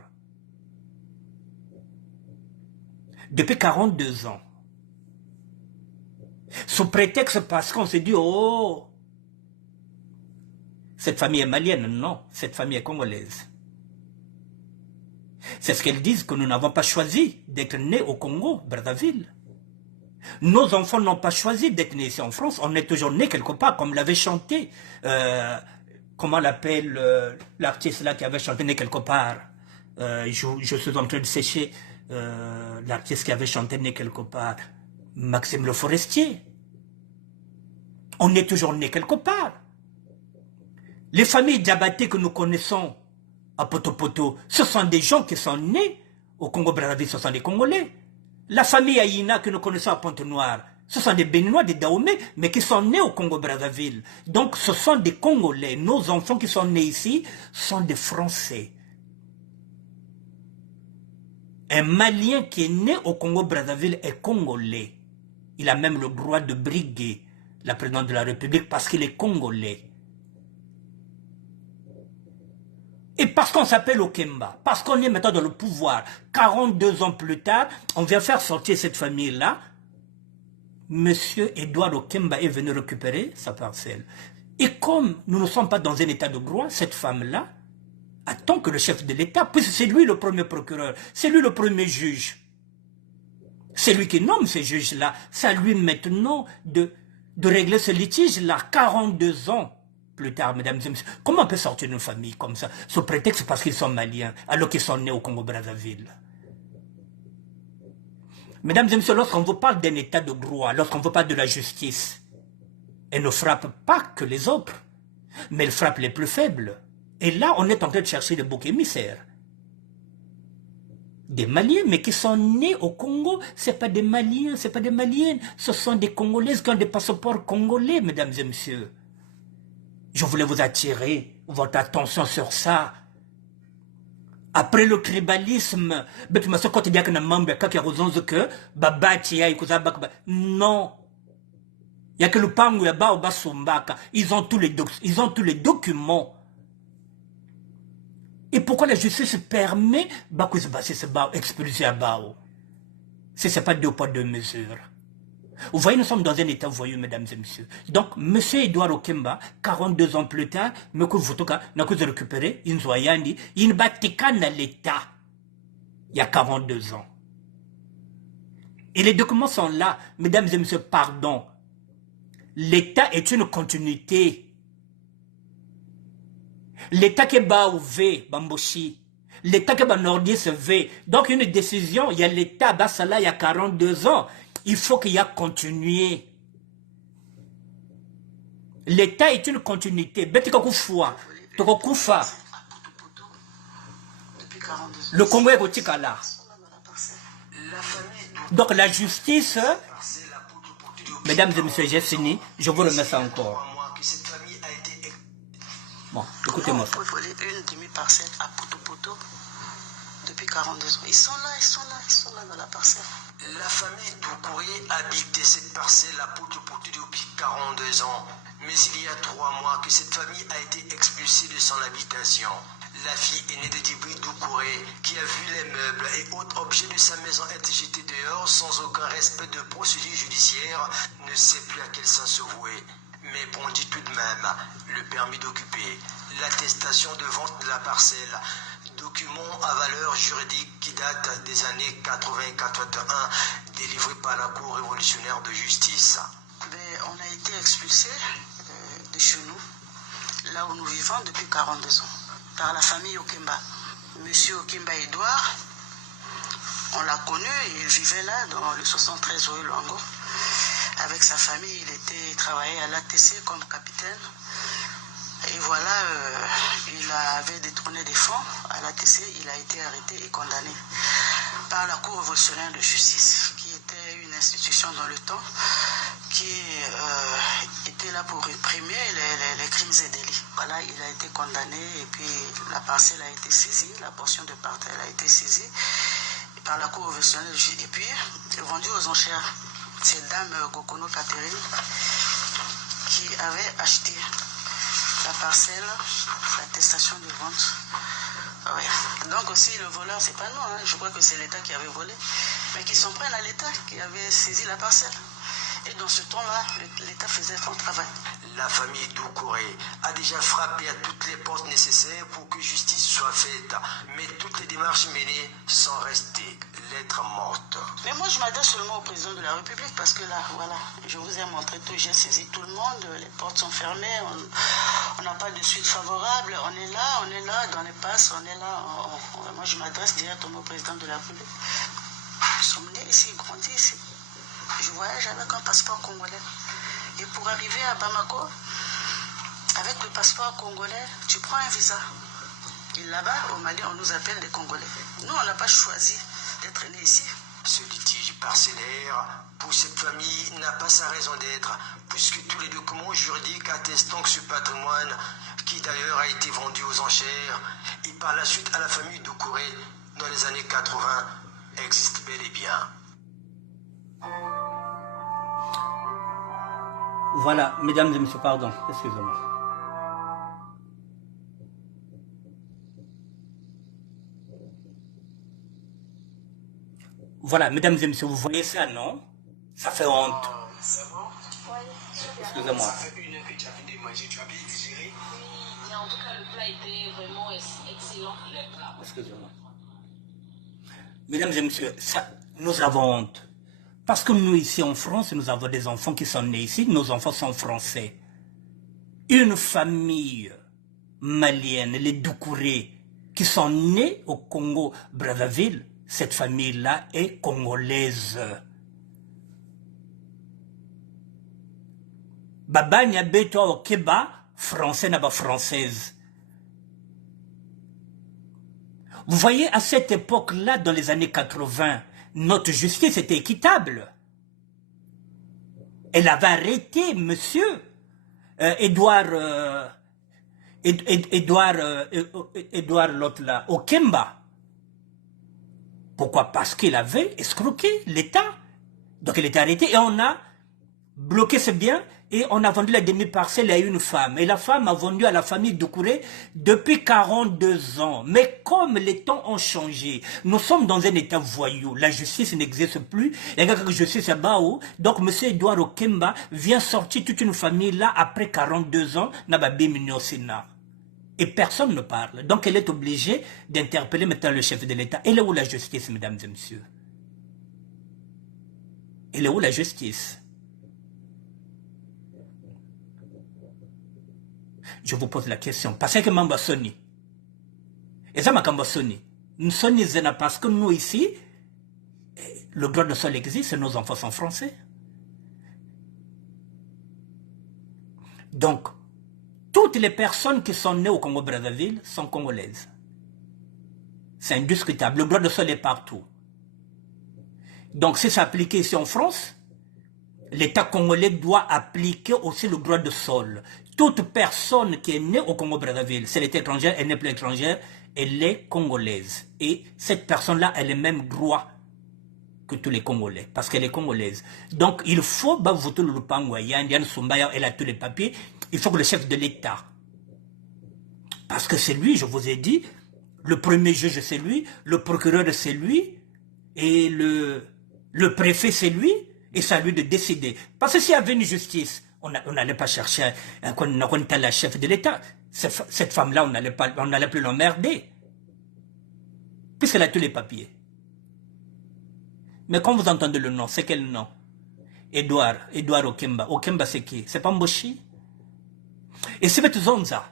Depuis 42 ans. Sous prétexte parce qu'on s'est dit, oh, cette famille est malienne. Non, cette famille est congolaise. C'est ce qu'elles disent, que nous n'avons pas choisi d'être nés au Congo, Brazzaville. Nos enfants n'ont pas choisi d'être nés ici en France, on est toujours nés quelque part, comme l'avait chanté, comment l'appelle l'artiste là qui avait chanté né quelque part. Je suis en train de sécher l'artiste qui avait chanté né quelque part, Maxime Le Forestier. On est toujours nés quelque part. Les familles Diabaté que nous connaissons à Potopoto, ce sont des gens qui sont nés au Congo-Brazzaville, ce sont des Congolais. La famille Aïna que nous connaissons à Pointe-Noire, ce sont des Béninois, des Dahomey, mais qui sont nés au Congo-Brazzaville. Donc ce sont des Congolais. Nos enfants qui sont nés ici sont des Français. Un Malien qui est né au Congo-Brazzaville est Congolais. Il a même le droit de briguer la présidente de la République parce qu'il est Congolais. Et parce qu'on s'appelle Okemba, parce qu'on est maintenant dans le pouvoir, 42 ans plus tard, on vient faire sortir cette famille-là. Monsieur Edouard Okemba est venu récupérer sa parcelle. Et comme nous ne sommes pas dans un état de droit, cette femme-là attend que le chef de l'État, puisque c'est lui le premier procureur, c'est lui le premier juge. C'est lui qui nomme ces juges-là. C'est à lui maintenant de régler ce litige-là, 42 ans. Plus tard, mesdames et messieurs, comment on peut sortir d'une famille comme ça, sous prétexte parce qu'ils sont maliens, alors qu'ils sont nés au Congo-Brazzaville? Mesdames et messieurs, lorsqu'on vous parle d'un état de droit, lorsqu'on vous parle de la justice, elle ne frappe pas que les autres, mais elle frappe les plus faibles. Et là, on est en train de chercher des boucs émissaires. Des Maliens, mais qui sont nés au Congo, ce n'est pas des Maliens, ce n'est pas des Maliennes, ce sont des Congolaises qui ont des passeports congolais, mesdames et messieurs. Je voulais vous attirer votre attention sur ça. Après le tribalisme, non. Il y a que le pangu ils ont tous les documents. Et pourquoi la justice permet d'expulser à Bao? Si ce n'est pas deux poids, deux mesures. Vous voyez, nous sommes dans un état voyou, mesdames et messieurs. Donc, M. Edouard Okemba, 42 ans plus tard, n'a que récupéré une zoyandi, une batika dans l'État. Il y a 42 ans. Et les documents sont là, mesdames et messieurs, pardon. L'État est une continuité. L'État qui est baouvé, Bamboshi. l'État qui va nordier se veut. Donc, une décision, il y a l'État à Bassala, il y a 42 ans. Il faut qu'il y ait continué. L'État est une continuité. Le Congo est au Tikala. Donc la justice, mesdames et messieurs, j'ai fini. Je vous remercie encore. Bon, écoutez-moi ça. On peut voler une demi-parcelle à Poto depuis 42 ans. Ils sont là dans la parcelle. La famille Doucouré habitait cette parcelle à Poto depuis 42 ans. Mais il y a 3 mois que cette famille a été expulsée de son habitation. La fille aînée de Djibril Doucouré, qui a vu les meubles et autres objets de sa maison être jetés dehors sans aucun respect de procédure judiciaire, ne sait plus à quel sens se vouer. Mais brandit tout de même le permis d'occuper, l'attestation de vente de la parcelle, document à valeur juridique qui date des années 80 et 81, délivré par la Cour révolutionnaire de justice. On a été expulsés de chez nous, là où nous vivons depuis 42 ans, par la famille Okemba. Monsieur Okemba Edouard, on l'a connu, il vivait là dans le 73 rue Luango. Avec sa famille, il travaillait à l'ATC comme capitaine. Et voilà, il avait détourné des fonds à l'ATC, il a été arrêté et condamné par la Cour révolutionnaire de justice, qui était une institution dans le temps, qui était là pour réprimer les crimes et délits. Voilà, il a été condamné et puis la parcelle a été saisie, la portion de parcelle a été saisie par la Cour révolutionnaire de justice et puis vendue aux enchères. C'est Dame Gokono Catherine qui avait acheté la parcelle, l'attestation de vente. Ouais. Donc aussi le voleur, c'est pas nous, hein. Je crois que c'est l'État qui avait volé, mais qui s'en prennent à l'État qui avait saisi la parcelle. Et dans ce temps-là, l'État faisait son travail. La famille Doucouré a déjà frappé à toutes les portes nécessaires pour que justice soit faite, mais toutes les démarches menées sont restées lettres mortes. Mais moi, je m'adresse seulement au président de la République parce que là, voilà, je vous ai montré tout, j'ai saisi tout le monde, les portes sont fermées, on n'a pas de suite favorable, on est là, dans les passes, on est là. Moi, je m'adresse directement au président de la République. Nous sommes nés ici, grandis ici. Je voyage avec un passeport congolais. Et pour arriver à Bamako, avec le passeport congolais, tu prends un visa. Et là-bas, au Mali, on nous appelle des Congolais. Nous, on n'a pas choisi d'être nés ici. Ce litige parcellaire, pour cette famille, n'a pas sa raison d'être, puisque tous les documents juridiques attestant que ce patrimoine, qui d'ailleurs a été vendu aux enchères, et par la suite à la famille Doucouré, dans les années 80, existe bel et bien. Voilà, mesdames et messieurs, pardon, excusez-moi. Voilà, mesdames et messieurs, vous voyez ça, non? Ça fait honte. C'est bon? Excusez-moi. Ça fait 1 heure que tu as fini de manger, tu as bien digéré? Oui, en tout cas, le plat était vraiment excellent. Excusez-moi. Mesdames et messieurs, ça, nous avons honte. Parce que nous, ici en France, nous avons des enfants qui sont nés ici, nos enfants sont français. Une famille malienne, les Doucouré, qui sont nés au Congo-Brazzaville, cette famille-là est congolaise. Baba Nyabeto au Keba, français n'a pas française. Vous voyez, à cette époque-là, dans les années 80, notre justice était équitable. Elle avait arrêté monsieur Edouard l'autre là, Okemba. Pourquoi? Parce qu'il avait escroqué l'État. Donc il était arrêté et on a bloqué ses biens et on a vendu la demi-parcelle à une femme. Et la femme a vendu à la famille Doucouré depuis 42 ans. Mais comme les temps ont changé, nous sommes dans un état voyou. La justice n'existe plus. Il y a quelque justice à Bao. Donc M. Edouard Okemba vient sortir toute une famille là après 42 ans. Et personne ne parle. Donc elle est obligée d'interpeller maintenant le chef de l'État. Elle est où la justice, mesdames et messieurs? Elle est où la justice? Je vous pose la question. Parce que Mamba Soni. Et ça m'a Soni. Nous sommes parce que nous ici, le droit de sol existe et nos enfants sont français. Donc, toutes les personnes qui sont nées au Congo-Brazzaville sont congolaises. C'est indiscutable. Le droit de sol est partout. Donc, si ça s'applique ici en France, l'État congolais doit appliquer aussi le droit de sol. Toute personne qui est née au Congo-Brazzaville, c'est l'État étrangère, elle n'est plus étrangère, elle est congolaise. Et cette personne-là, elle a le même droit que tous les Congolais, parce qu'elle est congolaise. Donc, il faut, voter le Lupango, Yann Sumbaya, elle a tous les papiers, il faut que le chef de l'État, parce que c'est lui, je vous ai dit, le premier juge c'est lui, le procureur c'est lui, et le préfet c'est lui, et c'est à lui de décider. Parce que s'il y avait une justice, on n'allait pas chercher qu'on était la chef de l'État. Cette femme-là, on n'allait plus l'emmerder. Puisqu'elle a tous les papiers. Mais quand vous entendez le nom, c'est quel nom? Edouard Okemba. Okemba c'est qui? C'est pas Mboshi? Et c'est votre zonza.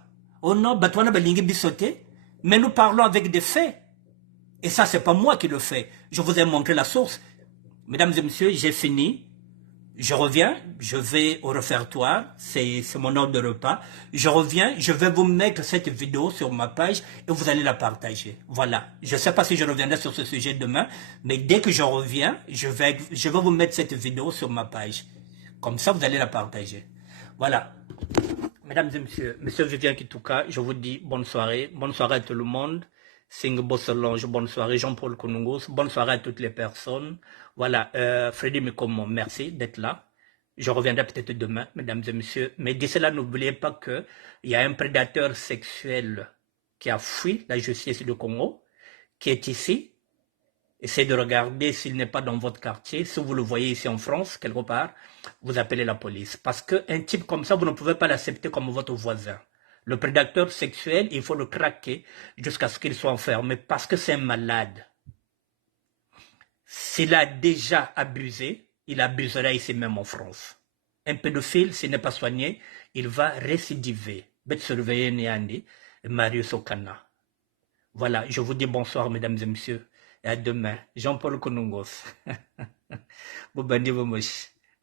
Oh non, Batouana Balingi Bissoté. Mais nous parlons avec des faits. Et ça, c'est pas moi qui le fais. Je vous ai montré la source. Mesdames et messieurs, j'ai fini. Je reviens, je vais au réfectoire, c'est mon heure de repas. Je reviens, je vais vous mettre cette vidéo sur ma page et vous allez la partager. Voilà. Je ne sais pas si je reviendrai sur ce sujet demain, mais dès que je reviens, je vais vous mettre cette vidéo sur ma page. Comme ça, vous allez la partager. Voilà. Mesdames et messieurs, monsieur Vivien Kitouka, je vous dis bonne soirée. Bonne soirée à tout le monde. Sing Bossolange, bonne soirée. Jean-Paul Konungos, bonne soirée à toutes les personnes. Voilà, Freddy Mikomo, merci d'être là. Je reviendrai peut-être demain, mesdames et messieurs. Mais d'ici là, n'oubliez pas qu'il y a un prédateur sexuel qui a fui la justice du Congo, qui est ici. Essayez de regarder s'il n'est pas dans votre quartier. Si vous le voyez ici en France, quelque part, vous appelez la police. Parce qu'un type comme ça, vous ne pouvez pas l'accepter comme votre voisin. Le prédateur sexuel, il faut le traquer jusqu'à ce qu'il soit enfermé parce que c'est un malade. S'il a déjà abusé, il abusera ici même en France. Un pédophile, s'il n'est pas soigné, il va récidiver. Bête surveiller Niandi, Marius Okana. Voilà, je vous dis bonsoir, mesdames et messieurs, et à demain. Jean-Paul Konungos.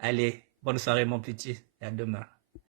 Allez, bonne soirée, mon petit, et à demain.